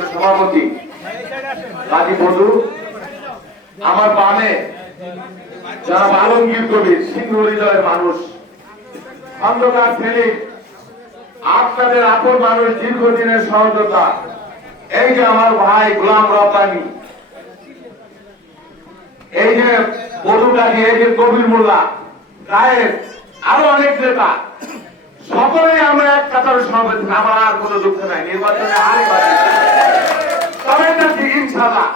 সভাপতি কাজী বধু আমার বামে যারা আলমগীর কবির সিংহ হৃদয়ের মানুষ। অন্ধকার ফেলি আপনাদের আপন মানুষ দীর্ঘদিনের সহজতা, এই যে আমার ভাই গোলাম রব্বানি, এই যে বধুকালী এই যে কবির মোল্লা, গায়ের আরও অনেক নেতা সকলেই আমরা এক কাতারে সমাবেশ আর কোনো দুঃখ নাই, নির্বাচনে বাড়ি। তবে ঠিক ইনশাল্লাহ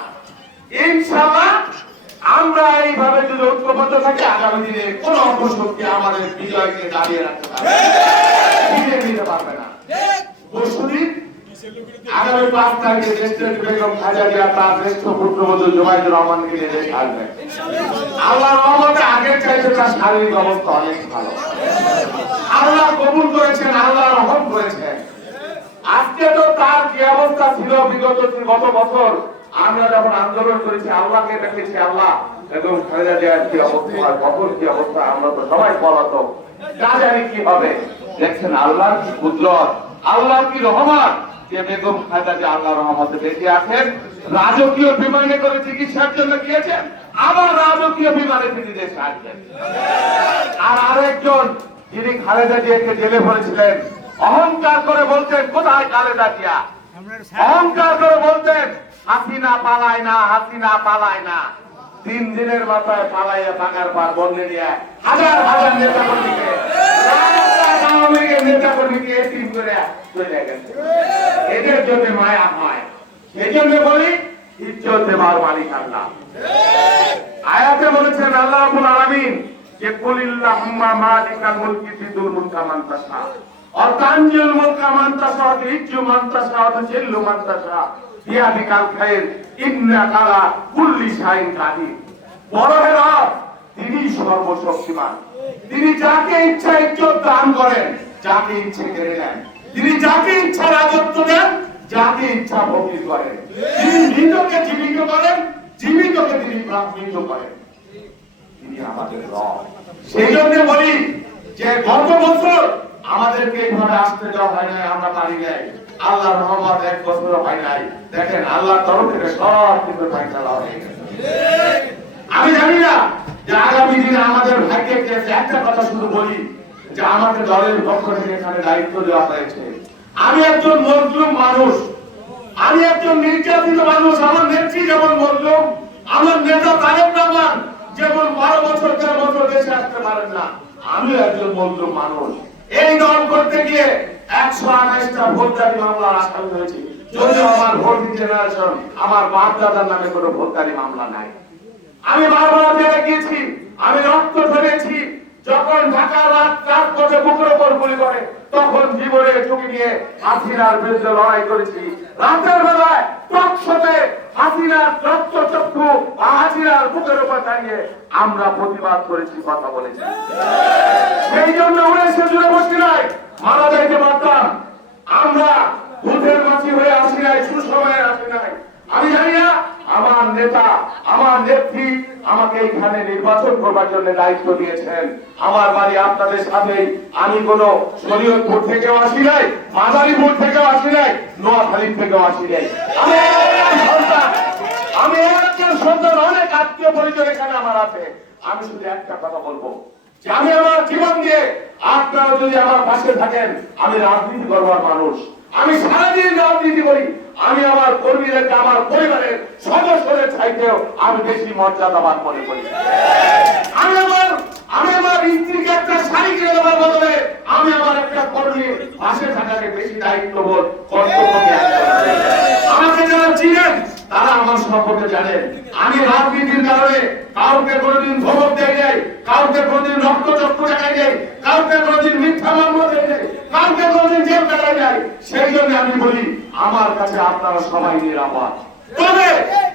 ইনশাল্লাহ আমরা এইভাবে যদি ঐক্যবদ্ধ থাকি, আগামী দিনে কোন অপশক্তি আমাদের বিজয়কে দাঁড়িয়ে রাখতে পারবে নিতে পারবে না। পরশুদিন আগামী পাঁচ তারিখে আল্লাহ আগের চাইতে তার শারীরিক অবস্থা অনেক ভালো। আল্লাহ কবুল করেছেন, আল্লাহ রহম করেছেন। আজকে তো তার কি অবস্থা ছিল বিগত গত বছর? আমরা যখন আন্দোলন করেছি, আল্লাহকে দেখেছি, আল্লাহ এবং খালেদা জিয়ার কি অবস্থা কখন কি অবস্থা, আমরা তো সবাই পলাতক। না জানি কি হবে। দেখছেন, আল্লাহর কি কুদরত, আল্লাহর কি রহমান যে বেগম খালেদা জিয়া আল্লাহ রহমতে বেঁচে আছেন, রাজকীয় বিমানে করে চিকিৎসার জন্য গিয়েছেন, আবার রাজকীয় বিমানে তিনি দেশে আর আরেকজন যিনি খালেদা জিয়াকে জেলে ভরেছিলেন অহংকার করে বলতেন, কোথায় খালেদা জিয়া? অহংকার করে বলতেন, হাসিনা পালায় না, হাসিনা পালায় না। তিন দিনের মাথায় পালাইয়া টাকার পার বন্ধে নিয়ে হাজার হাজার নেতা কর্মীকে আওয়ামী লীগের নেতা কর্মীকে এতিম করে এদের জন্য মায়া হয়। সেই বলি, ইজ্জত দেবার মালিক আল্লাহ। আয়াতে বলেছেন, আল্লাহ আলামিন যে মালিকাল মুলকি আর তানজিল মুলকা মান তুইজ্জু মান আলা কুল্লি শাইইন কাদির। বড় রব তিনি সর্বশক্তিমান। তিনি যাকে ইচ্ছা ইজ্জত দান করেন, যাকে ইচ্ছে কেড়ে নেন। তিনি যাকে ইচ্ছা রাজত্ব দেন, যাকে ইচ্ছা ভক্তি করেন। তিনি মৃতকে জীবিত করেন, জীবিতকে তিনি প্রাথমিক করেন। তিনি আমাদের সেই জন্য বলি যে গত বছর আমাদেরকে এইভাবে আসতে হয় নাই, আমরা পারি নাই। আল্লাহ রহমত এক বছর হয় নাই। দেখেন তরফ থেকে সব হয়ে আমি জানি না যে আগামী দিনে আমাদের ভাগ্যে কি একটা কথা শুধু বলি যে আমাকে দলের পক্ষ থেকে এখানে দায়িত্ব দেওয়া হয়েছে। আমি একজন মজলুম মানুষ। আমি একজন নির্যাতিত মানুষ। আমার নেত্রী যেমন মজলুম, আমার নেতা তারেক রহমান যেমন বারো বছর, তেরো বছর দেশে আসতে পারেন না আমি একজন বন্ধু মানুষ। এই দল করতে গিয়ে একশো আঠাশটা ভোটদারি মামলার আসামি হয়েছে। যদিও আমার ভোট জেনারেশন আমার বাপ দাদার নামে কোনো ভোটদারি মামলা নাই। আমি বারবার জেলে গিয়েছি, আমি রক্ত ধরেছি, যখন ঢাকার রাত রাত বসে বুকের করে, তখন জীবনের ঝুঁকি নিয়ে হাসিনার বিরুদ্ধে লড়াই করেছি। রাতের বেলায় টকশোতে হাসিনার রক্ত চক্ষু হাসিনার বুকের উপর দাঁড়িয়ে আমরা প্রতিবাদ করেছি, কথা বলেছি। সেই জন্য উনিশশো জুড়ে বসি নাই মারা যাইতে পারতাম। আমরা দুধের মাছি হয়ে আসি নাই, সুসময়ে আসি নাই। আমি জানি না আমার নেতা, আমার নেত্রী আমাকে এখানে নির্বাচন করবার জন্য দায়িত্ব দিয়েছেন। আমার বাড়ি আপনাদের সাথে আমি কোন শরীয়তপুর থেকেও আসি নাই, মাদারীপুর থেকেও আসি নাই নোয়াখালী থেকেও আসি নাই। আমি একজন সন্তান অনেক আত্মীয় পরিচয় এখানে আমার আছে। আমি শুধু একটা কথা বলব আমি আমার জীবন দিয়ে আপনারা যদি আমার পাশে থাকেন, আমি রাজনীতি করবার মানুষ। আমি সারাদিন রাজনীতি করি। আমি আমার কর্মীদেরকে, আমার পরিবারের সদস্যদের চাইতেও আমি বেশি মর্যাদাবান মনে করি। আমি আমার আমি আমার স্ত্রীকে একটা শাড়ি কিনে দেওয়ার বদলে আমি আমার একটা কর্মী পাশে থাকাকে বেশি দায়িত্ববোধ কর্তব্যকে আমাকে যারা চিনেন সম্পর্কে জানেন। আমি রাজনীতির কারণে কাউকে কোনোদিন ধমক দেয় নাই, কাউকে কোনোদিন রক্ত চক্ষু দেখাই নাই, কাউকে কোনোদিন মিথ্যা মামলা কাউকে কোনোদিন জেল দেখাই নাই। সেই জন্য আমি বলি, আমার কাছে আপনারা সবাই নিরাপদ। তবে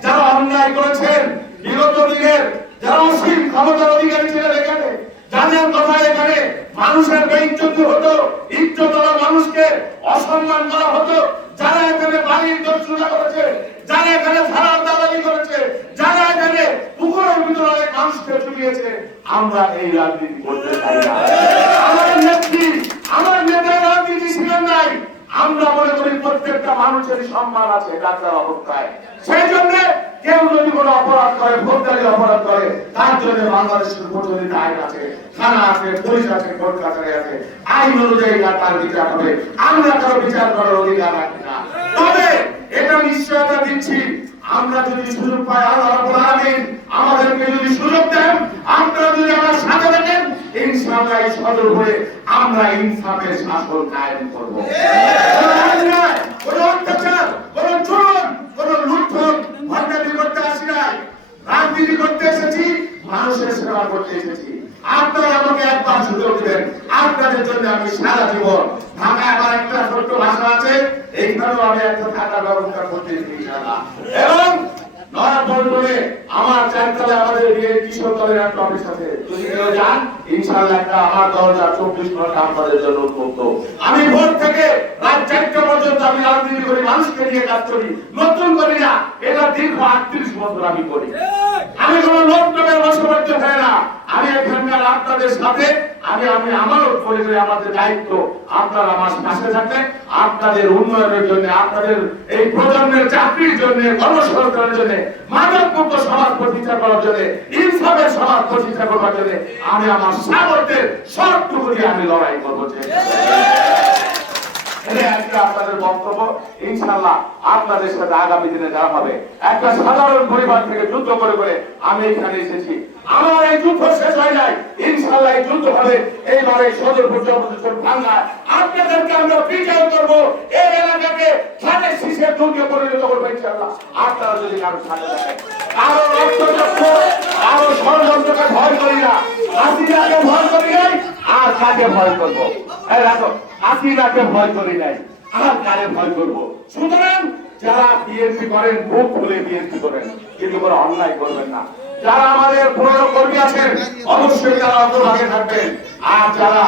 যারা অন্যায় করেছেন, বিগত দিনের যারা অসীম ক্ষমতার অধিকারী ছিলেন এখানে, যাদের কথা এখানে মানুষের বেইজ্জতি হতো ইজ্জতলা মানুষকে অসম্মান করা হতো বাড়ির দর্শনা করেছে, যারা এখানে ভাড়ার দালালি করেছে, যারা এখানে পুকুরের ভিতরে মানুষকে চুরিয়েছে আমরা এই রাজনীতি করতে চাই না। আমার নেত্রী, আমার নেতা রাজনীতি ছিলেন নাই। আমরা মনে করি প্রত্যেকটা মানুষের সম্মান আছে ডাক্তার অবস্থায়। সেই জন্য কেউ যদি কোনো অপরাধ করে, ফৌজদারি অপরাধ করে, তার জন্য বাংলাদেশের প্রচলিত আইন আছে, থানা আছে, পুলিশ আছে, কোর্ট কাছারি আছে। আইন অনুযায়ী তার বিচার হবে। আমরা কারও বিচার করার অধিকার রাখি না। এটা নিশ্চয়তা দিচ্ছি। আমরা যদি সুযোগ পাই, আল্লাহ আমাদেরকে যদি সুযোগ দেন আপনারা যদি আমার সাথে থাকেন, ইনশাআল্লাহ সদর হয়ে আমরা ইনসাফের শাসন কায়েম করব। করতে রাজনীতি করতে এসেছি, মানুষের সেবা করতে এসেছি। আপনারা আমাকে একবার সুযোগ দেবেন আপনাদের জন্য আমি সারা জীবন ঢাকায় আমার একটা ছোট্ট ভাষা আছে এইখানেও আমি একটা থাকার ব্যবস্থা করতে এবং আমার চারতলায় আমাদের কিশোর দলের একটা অফিস আছে। যদি কেউ যান ইনশাআল্লাহ একটা আমার দরজা চব্বিশ ঘণ্টা আপনাদের জন্য উন্মুক্ত আমি ভোর থেকে রাত চারটা পর্যন্ত আমি রাজনীতি করি মানুষকে নিয়ে কাজ করি। নতুন করি না এটা দীর্ঘ আটত্রিশ বছর আমি করি। আমি কোনো লোক টোকের বসবাস হয় না। আমি এখানকার আপনাদের সাথে আমি আমি আমারও করে করে আমাদের দায়িত্ব আপনারা আমার পাশে থাকবেন, আপনাদের উন্নয়নের জন্য, আপনাদের এই প্রজন্মের চাকরির জন্য, কর্মসংস্থানের জন্য মাদক মুক্ত সমাজ প্রতিষ্ঠা করার জন্য, ইনসাফের সমাজ প্রতিষ্ঠা করার জন্য, আমি আমার সামর্থ্যের সবটুকু দিয়ে আমি লড়াই করব আপনাদের বক্তব্য। ইনশাল্লাহ আপনাদের সাথে আগামী দিনে যাওয়া হবে। একটা সাধারণ পরিবার থেকে যুদ্ধ করে করে আমি এখানে এসেছি। আমার এই যুদ্ধ শেষ হয়ে যায় ইনশাল্লাহ এই যুদ্ধ হবে। এই সদরপুর জগদীশ্বর ভাঙ্গা আপনাদেরকে আমরা বিজয় করব। এই এলাকাকে ধানের শীষের দুর্গে পরিণত করব ইনশাল্লাহ আপনারা যদি কারও সাথে কারও রক্তচক্র কারও ষড়যন্ত্রকে ভয় করি না। হাসিনাকে ভয় করি নাই, আর কাকে ভয় করব? এই রাখো হাসিনাকে ভয় করি নাই, আর কারে ভয় করব? সুতরাং যারা বিএনপি করেন, মুখ খুলে বিএনপি করেন, কিন্তু কোনো অন্যায় করবেন না। যারা আমাদের পুরনো কর্মী আছেন, অবশ্যই তারা অন্তর্ভাগে থাকবেন। আর যারা